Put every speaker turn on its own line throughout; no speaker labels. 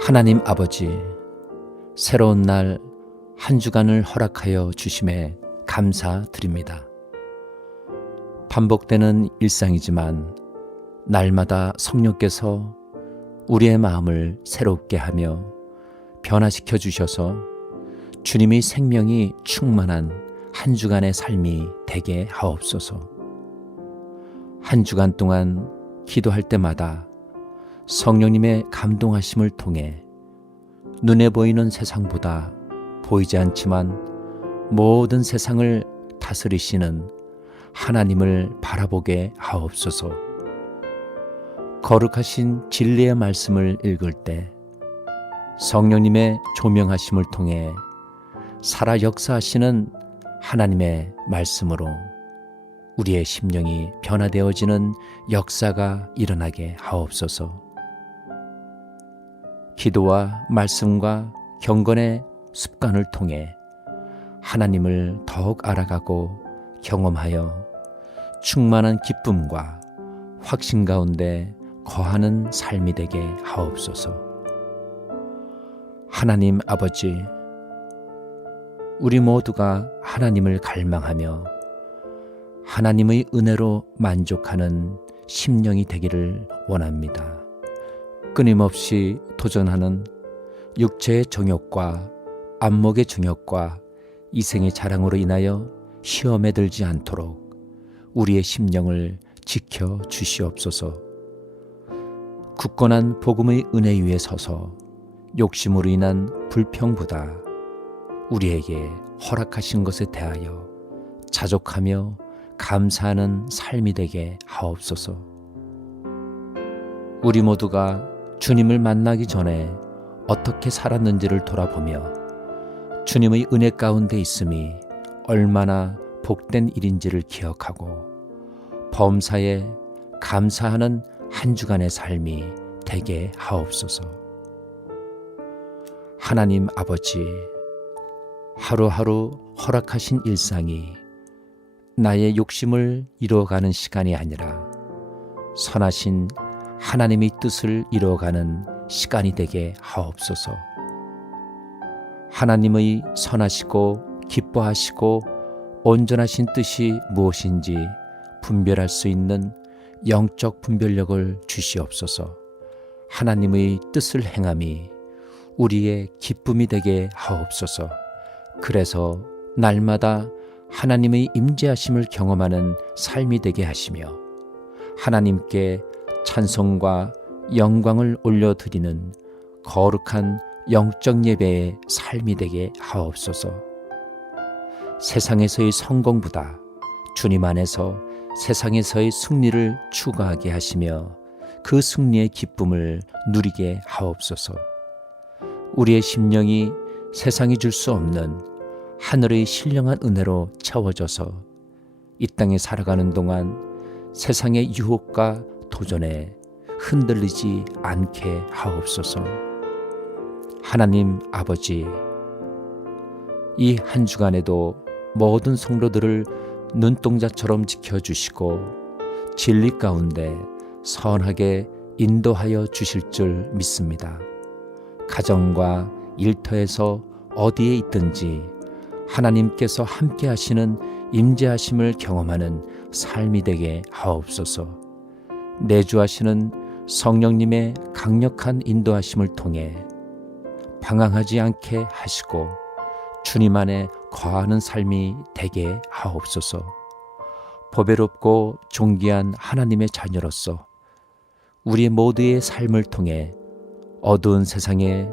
하나님 아버지, 새로운 날 한 주간을 허락하여 주심에 감사드립니다. 반복되는 일상이지만 날마다 성령께서 우리의 마음을 새롭게 하며 변화시켜 주셔서 주님의 생명이 충만한 한 주간의 삶이 되게 하옵소서. 한 주간 동안 기도할 때마다 성령님의 감동하심을 통해 눈에 보이는 세상보다 보이지 않지만 모든 세상을 다스리시는 하나님을 바라보게 하옵소서. 거룩하신 진리의 말씀을 읽을 때 성령님의 조명하심을 통해 살아 역사하시는 하나님의 말씀으로 우리의 심령이 변화되어지는 역사가 일어나게 하옵소서. 기도와 말씀과 경건의 습관을 통해 하나님을 더욱 알아가고 경험하여 충만한 기쁨과 확신 가운데 거하는 삶이 되게 하옵소서. 하나님 아버지, 우리 모두가 하나님을 갈망하며 하나님의 은혜로 만족하는 심령이 되기를 원합니다. 끊임없이 도전하는 육체의 정욕과 안목의 정욕과 이생의 자랑으로 인하여 시험에 들지 않도록 우리의 심령을 지켜 주시옵소서. 굳건한 복음의 은혜 위에 서서 욕심으로 인한 불평보다 우리에게 허락하신 것에 대하여 자족하며 감사하는 삶이 되게 하옵소서. 우리 모두가 주님을 만나기 전에 어떻게 살았는지를 돌아보며 주님의 은혜 가운데 있음이 얼마나 복된 일인지를 기억하고 범사에 감사하는 한 주간의 삶이 되게 하옵소서. 하나님 아버지, 하루하루 허락하신 일상이 나의 욕심을 이루어가는 시간이 아니라 선하신 하나님의 뜻을 이루어가는 시간이 되게 하옵소서. 하나님의 선하시고 기뻐하시고 온전하신 뜻이 무엇인지 분별할 수 있는 영적 분별력을 주시옵소서. 하나님의 뜻을 행함이 우리의 기쁨이 되게 하옵소서. 그래서 날마다 하나님의 임재하심을 경험하는 삶이 되게 하시며 하나님께 찬송과 영광을 올려드리는 거룩한 영적 예배의 삶이 되게 하옵소서. 세상에서의 성공보다 주님 안에서 세상에서의 승리를 추구하게 하시며 그 승리의 기쁨을 누리게 하옵소서. 우리의 심령이 세상이 줄 수 없는 하늘의 신령한 은혜로 채워져서 이 땅에 살아가는 동안 세상의 유혹과 도전에 흔들리지 않게 하옵소서. 하나님 아버지, 이 한 주간에도 모든 성도들을 눈동자처럼 지켜주시고 진리 가운데 선하게 인도하여 주실 줄 믿습니다. 가정과 일터에서 어디에 있든지 하나님께서 함께 하시는 임재하심을 경험하는 삶이 되게 하옵소서. 내주하시는 성령님의 강력한 인도하심을 통해 방황하지 않게 하시고 주님 안에 거하는 삶이 되게 하옵소서. 보배롭고 존귀한 하나님의 자녀로서 우리 모두의 삶을 통해 어두운 세상에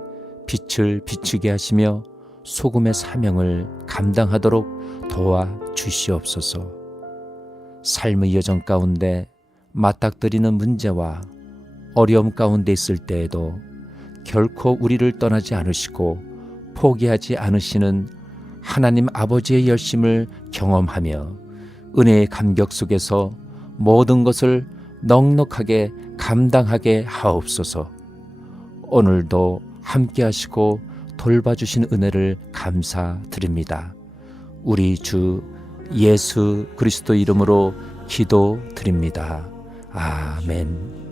빛을 비추게 하시며 소금의 사명을 감당하도록 도와 주시옵소서. 삶의 여정 가운데 맞닥뜨리는 문제와 어려움 가운데 있을 때에도 결코 우리를 떠나지 않으시고 포기하지 않으시는 하나님 아버지의 열심을 경험하며 은혜의 감격 속에서 모든 것을 넉넉하게 감당하게 하옵소서. 오늘도 함께 하시고 돌봐주신 은혜를 감사드립니다. 우리 주 예수 그리스도 이름으로 기도드립니다. 아멘.